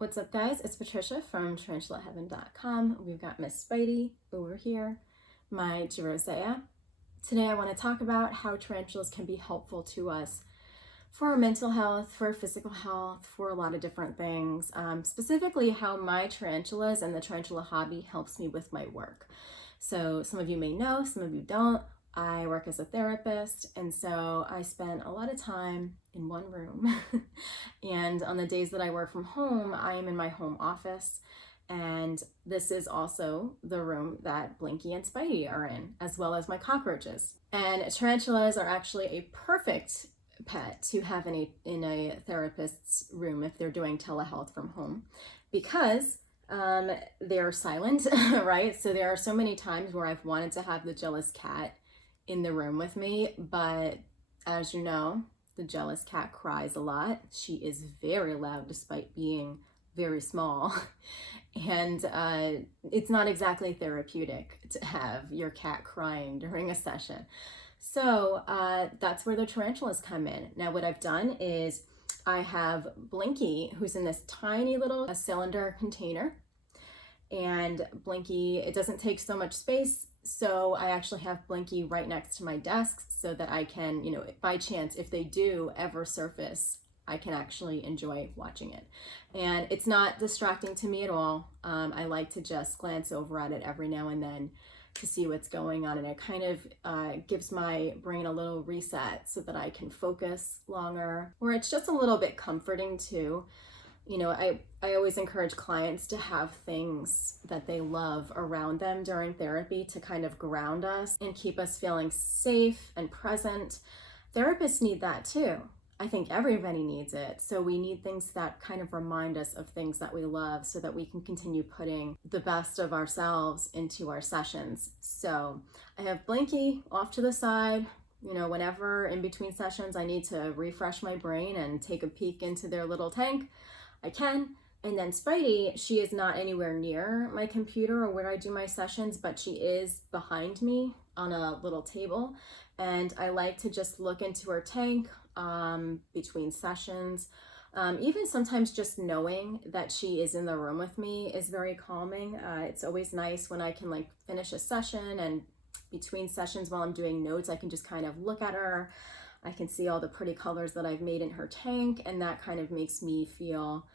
What's up, guys? It's Patricia from TarantulaHeaven.com. We've got Miss Spidey over here, my Girosea. Today I want to talk about how tarantulas can be helpful to us for our mental health, for our physical health, for a lot of different things. Specifically how my tarantulas and the tarantula hobby helps me with my work. So some of you may know, some of you don't. I work as a therapist, and so I spend a lot of time in one room. And on the days that I work from home, I am in my home office. And this is also the room that Blinky and Spidey are in, as well as my cockroaches. And tarantulas are actually a perfect pet to have in a therapist's room if they're doing telehealth from home, because they're silent, right? So there are so many times where I've wanted to have the jealous cat in the room with me, but as you know, the jealous cat cries a lot. She is very loud despite being very small. And it's not exactly therapeutic to have your cat crying during a session. So that's where the tarantulas come in. Now what I've done is I have Blinky, who's in this tiny little cylinder container. And Blinky, it doesn't take so much space, so I actually have Blinky right next to my desk so that I can, by chance, if they do ever surface, I can actually enjoy watching it. And it's not distracting to me at all. I like to just glance over at it every now and then to see what's going on, and it kind of gives my brain a little reset so that I can focus longer, or it's just a little bit comforting too. I always encourage clients to have things that they love around them during therapy to kind of ground us and keep us feeling safe and present. Therapists need that too. I think everybody needs it. So we need things that kind of remind us of things that we love so that we can continue putting the best of ourselves into our sessions. So I have Blinky off to the side. Whenever in between sessions I need to refresh my brain and take a peek into their little tank, I can. And then Spidey, she is not anywhere near my computer or where I do my sessions, but she is behind me on a little table. And I like to just look into her tank between sessions. Even sometimes just knowing that she is in the room with me is very calming. It's always nice when I can finish a session, and between sessions while I'm doing notes, I can just kind of look at her. I can see all the pretty colors that I've made in her tank, and that kind of makes me feel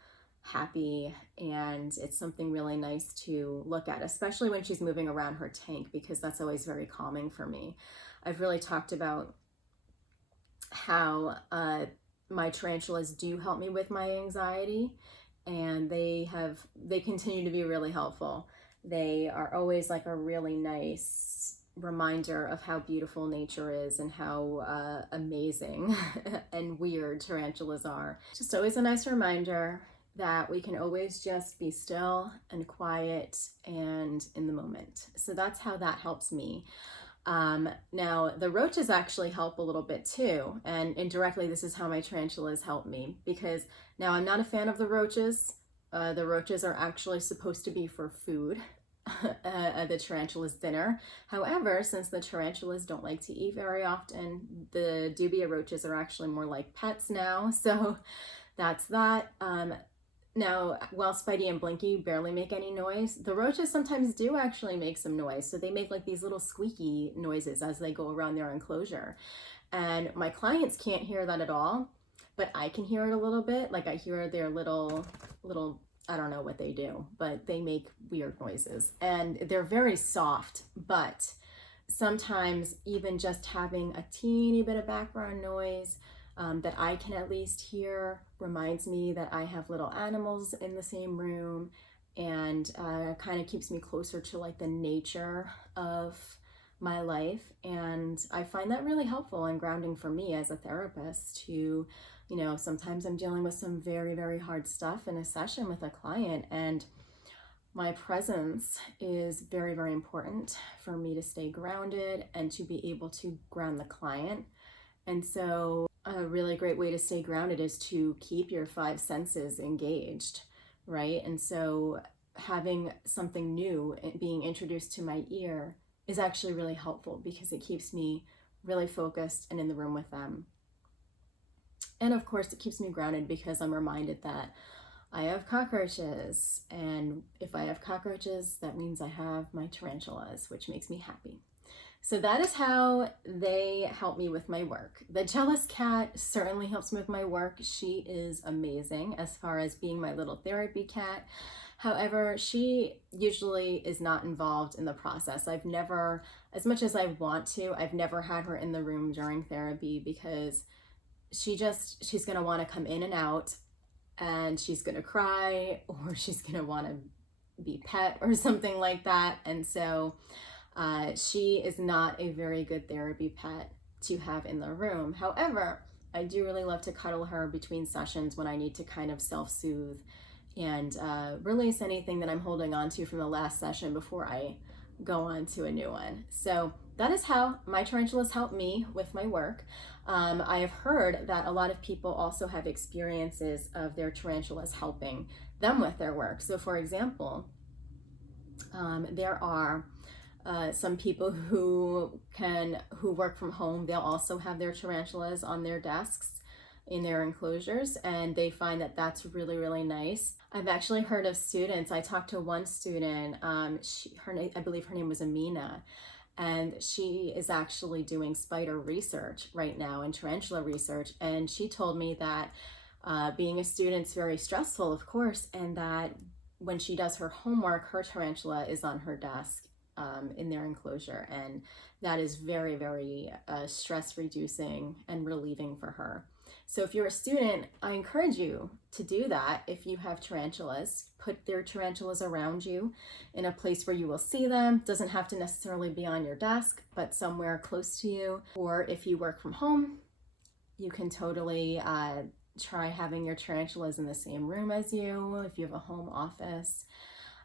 happy, and it's something really nice to look at, especially when she's moving around her tank, because that's always very calming for me. I've really talked about how my tarantulas do help me with my anxiety, and they continue to be really helpful. They are always a really nice reminder of how beautiful nature is and how amazing and weird tarantulas are. Just always a nice reminder that we can always just be still and quiet and in the moment. So that's how that helps me. Now the roaches actually help a little bit too, and indirectly this is how my tarantulas help me, because now I'm not a fan of the roaches. The roaches are actually supposed to be for food. The tarantula's dinner. However, since the tarantulas don't like to eat very often, the dubia roaches are actually more like pets now. So that's that. Now, while Spidey and Blinky barely make any noise, the roaches sometimes do actually make some noise. So they make these little squeaky noises as they go around their enclosure. And my clients can't hear that at all, but I can hear it a little bit. I hear their little I don't know what they do, but they make weird noises, and they're very soft, but sometimes even just having a teeny bit of background noise that I can at least hear reminds me that I have little animals in the same room, and kind of keeps me closer to the nature of my life. And I find that really helpful and grounding for me as a therapist to, sometimes I'm dealing with some very, very hard stuff in a session with a client, and my presence is very, very important for me to stay grounded and to be able to ground the client. And so a really great way to stay grounded is to keep your 5 senses engaged, right? And so having something new being introduced to my ear is actually really helpful, because it keeps me really focused and in the room with them. And of course, it keeps me grounded because I'm reminded that I have cockroaches, and if I have cockroaches, that means I have my tarantulas, which makes me happy. So that is how they help me with my work. The jealous cat certainly helps me with my work. She is amazing as far as being my little therapy cat. However, she usually is not involved in the process. I've never, as much as I want to, I've never had her in the room during therapy because she's gonna want to come in and out, and she's gonna cry, or she's gonna want to be pet or something like that. And so she is not a very good therapy pet to have in the room. However, I do really love to cuddle her between sessions when I need to kind of self-soothe and release anything that I'm holding on to from the last session before I go on to a new one. So that is how my tarantulas help me with my work. I have heard that a lot of people also have experiences of their tarantulas helping them with their work. So for example, there are some people who work from home. They'll also have their tarantulas on their desks in their enclosures, and they find that that's really, really nice. I've actually heard of students. I talked to one student, I believe her name was Amina, and she is actually doing spider research right now and tarantula research. And she told me that being a student's very stressful, of course, and that when she does her homework, her tarantula is on her desk in their enclosure, and that is very, very stress reducing and relieving for her. So if you're a student, I encourage you to do that. If you have tarantulas, put their tarantulas around you in a place where you will see them. Doesn't have to necessarily be on your desk, but somewhere close to you. Or if you work from home, you can totally try having your tarantulas in the same room as you if you have a home office.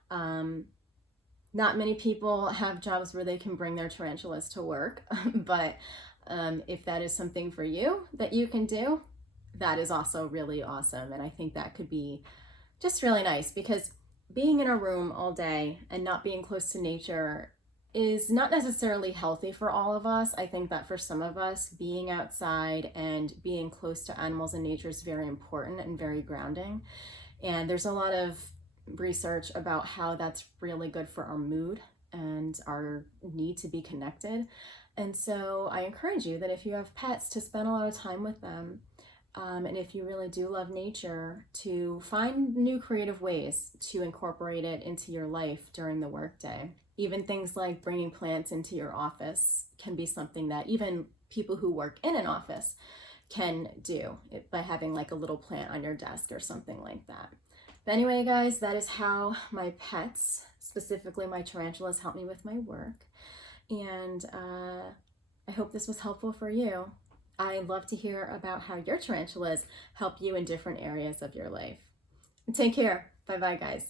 Not many people have jobs where they can bring their tarantulas to work, but if that is something for you that you can do, that is also really awesome. And I think that could be just really nice, because being in a room all day and not being close to nature is not necessarily healthy for all of us. I think that for some of us, being outside and being close to animals and nature is very important and very grounding. And there's a lot of research about how that's really good for our mood and our need to be connected. And so I encourage you that if you have pets, to spend a lot of time with them. And if you really do love nature, to find new creative ways to incorporate it into your life during the workday. Even things like bringing plants into your office can be something that even people who work in an office can do by having like a little plant on your desk or something like that. But anyway, guys, that is how my pets, specifically my tarantulas, help me with my work. And I hope this was helpful for you. I love to hear about how your tarantulas help you in different areas of your life. Take care. Bye-bye, guys.